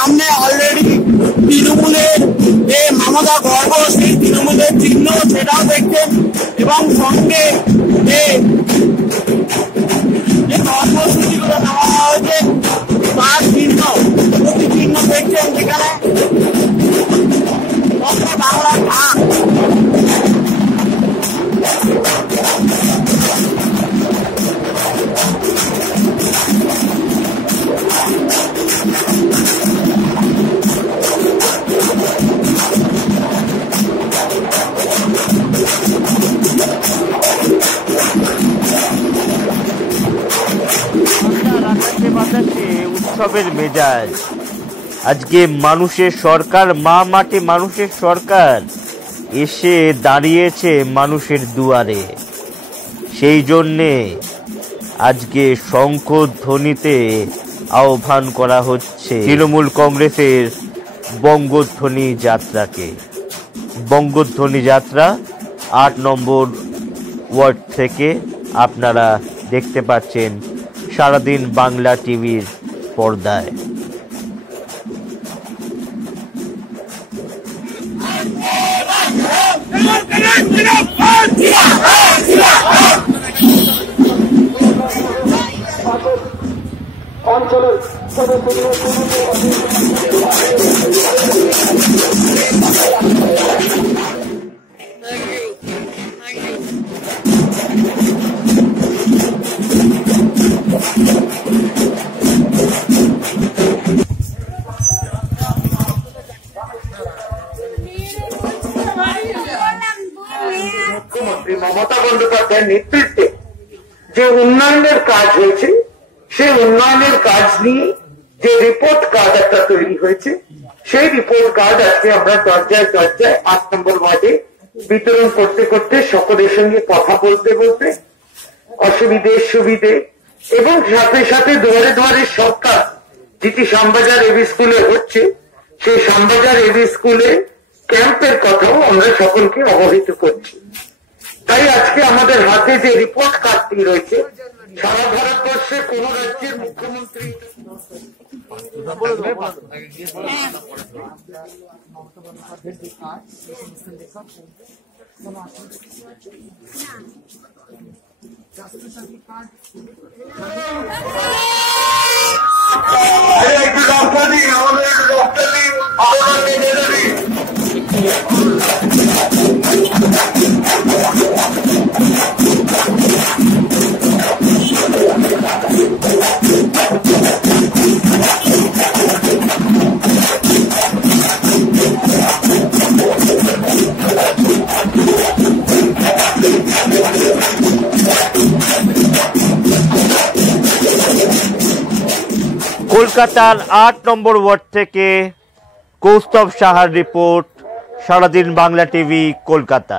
সামনে অলরেডি তৃণমূলের যে মমতা গর্ব সেই তৃণমূলের চিহ্ন সেটাও দেখছেন এবং সঙ্গে যে কর্মসূচিগুলো নেওয়া হয়েছে তার চিহ্ন প্রতি চিহ্ন দেখছেন যেখানে বাংলা ঢাক উৎসবের মেজাজ আজকে মানুষের সরকার মা মাটি মানুষের সরকার এসে দাঁড়িয়েছে মানুষের দুয়ারে। সেই জন্যে আজকে শঙ্খধ্বনিতে আহ্বান করা হচ্ছে তৃণমূল কংগ্রেসের বঙ্গধ্বনি যাত্রাকে। বঙ্গধ্বনি যাত্রা 8 নম্বর ওয়ার্ড থেকে আপনারা দেখতে পাচ্ছেন সারাদিন বাংলা টিভির পর্দায়। অঞ্চলের মুখ্যমন্ত্রী মমতা বন্দ্যোপাধ্যায়ের নেতৃত্বে যে উন্নয়নের কাজ হয়েছে সেই উন্নয়নের কাজ নিয়ে যে রিপোর্ট কার্ড একটা তৈরি হয়েছে সেই রিপোর্ট কার্ড আজকে আমরা দরজায় দরজায় 8 নম্বর ওয়ার্ডে বিতরণ করতে করতে সকলের সঙ্গে কথা বলতে বলতে অসুবিধে সুবিধে এবং সাথে সাথে দুয়ারে দুয়ারে সরকার যেটি শ্যামবাজার এবি স্কুলে হচ্ছে সেই শ্যামবাজার এবি স্কুলে ক্যাম্পের কথাও আমরা সকলকে অবহিত করছি। তাই আজকে আমাদের হাতে যে রিপোর্ট কার্ডটি রয়েছে সারা ভারতবর্ষে কোন রাজ্যের মুখ্যমন্ত্রী কলকাতার 8 নম্বর ওয়ার্ড থেকে কৌস্তব সাহার রিপোর্ট, সারাদিন বাংলা টিভি, কলকাতা।